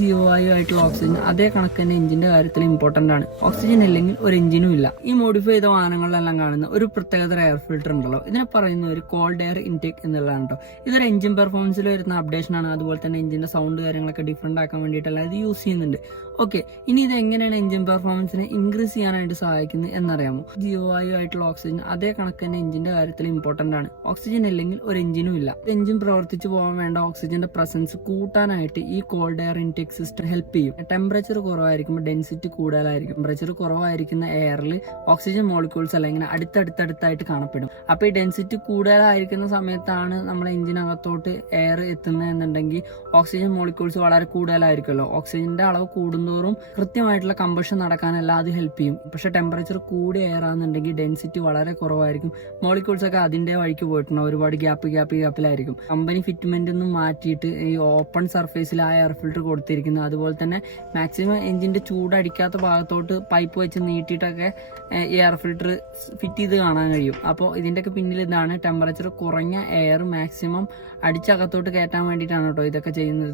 ജീവവായുവായിട്ടുള്ള oxygen അതേ കണക്ക് തന്നെ എഞ്ചിന്റെ കാര്യത്തിൽ ഇമ്പോർട്ടന്റ് ആണ്. ഓക്സിജൻ ഇല്ലെങ്കിൽ ഒരു എഞ്ചിനും ഇല്ല. ഈ മോഡിഫൈ ചെയ്ത വാഹനങ്ങളിലെല്ലാം കാണുന്ന ഒരു പ്രത്യേകതര എയർ ഫിൽറ്റർ ഉണ്ടല്ലോ, ഇതിനെ പറയുന്ന ഒരു കോൾഡ് എയർ ഇൻടേക്ക് എന്നുള്ളതാണ് കേട്ടോ. ഇതൊരു എഞ്ചിൻ പെർഫോമൻസിൽ വരുന്ന അപ്ഡേഷൻ ആണ്. അതുപോലെ തന്നെ എഞ്ചിന്റെ സൗണ്ട് കാര്യങ്ങളൊക്കെ ഡിഫറെന്റ് ആക്കാൻ വേണ്ടിയിട്ടെല്ലാം ഇത് യൂസ് ചെയ്യുന്നുണ്ട്. ഓക്കെ, ഇനി ഇത് എങ്ങനെയാണ് എഞ്ചിൻ പെർഫോമൻസിനെ ഇൻക്രീസ് ചെയ്യാനായിട്ട് സഹായിക്കുന്നത് എന്നറിയാമോ? ജീവവായുവായിട്ടുള്ള ഓക്സിജൻ അതേ കണക്ക് തന്നെ എഞ്ചിന്റെ കാര്യത്തിൽ ഇമ്പോർട്ടന്റ് ആണ്. ഓക്സിജൻ ഇല്ലെങ്കിൽ ഒരു എഞ്ചിനും ഇല്ല. എഞ്ചിൻ പ്രവർത്തിച്ചു പോകാൻ വേണ്ട ഓക്സിജന്റെ പ്രസൻസ് കൂട്ടാനായിട്ട് ഈ cold air intake system help ചെയ്യും. ടെമ്പറേച്ചർ കുറവായിരിക്കുമ്പോൾ ഡെൻസിറ്റി കൂടുതലായിരിക്കും. ടെമ്പറേച്ചർ കുറവായിരിക്കുന്ന എയറിൽ ഓക്സിജൻ മോളിക്യൂൾസ് എല്ലാം ഇങ്ങനെ അടുത്തടുത്തായിട്ട് കാണപ്പെടും. അപ്പൊ ഈ ഡെൻസിറ്റി കൂടുതലായിരിക്കുന്ന സമയത്താണ് നമ്മുടെ എഞ്ചിനകത്തോട്ട് എയർ എത്തുന്നത് എന്നുണ്ടെങ്കിൽ ഓക്സിജൻ മോളിക്യൂൾസ് വളരെ കൂടുതലായിരിക്കുമല്ലോ. ഓക്സിജന്റെ അളവ് കൂടുന്തോറും കൃത്യമായിട്ടുള്ള കമ്പഷൻ നടക്കാനെല്ലാം അത് ഹെൽപ്പ് ചെയ്യും. പക്ഷെ ടെമ്പറേച്ചർ കൂടിയ എയർ ആണെന്നുണ്ടെങ്കിൽ ഡെൻസിറ്റി വളരെ കുറവായിരിക്കും. മോളിക്യൂൾസ് ഒക്കെ അതിന്റെ വഴിക്ക് പോയിട്ടുണ്ടാവും. ഒരുപാട് ഗ്യാപ്പിലായിരിക്കും. കമ്പനി ഫിറ്റ്മെന്റ് ഒന്നും മാറ്റിയിട്ട് ഈ ഓപ്പൺ സർഫേസിൽ ആ എയർ ഫിൽറ്റർ കൊടുത്തിരിക്കുന്നു. അതുപോലെ തന്നെ മാക്സിമം എഞ്ചിന്റെ ചൂടടിക്കാത്ത ഭാഗത്തോട്ട് പൈപ്പ് വെച്ച് നീട്ടിയിട്ടൊക്കെ ഈ എയർ ഫിൽറ്റർ ഫിറ്റ് ചെയ്ത് കാണാൻ കഴിയും. അപ്പോൾ ഇതിന്റെയൊക്കെ പിന്നിൽ ഇതാണ് ടെമ്പറേച്ചർ കുറഞ്ഞ എയർ മാക്സിമം അടിച്ചകത്തോട്ട് കയറ്റാൻ വേണ്ടിയിട്ടാണ് കേട്ടോ ഇതൊക്കെ ചെയ്യുന്നത്.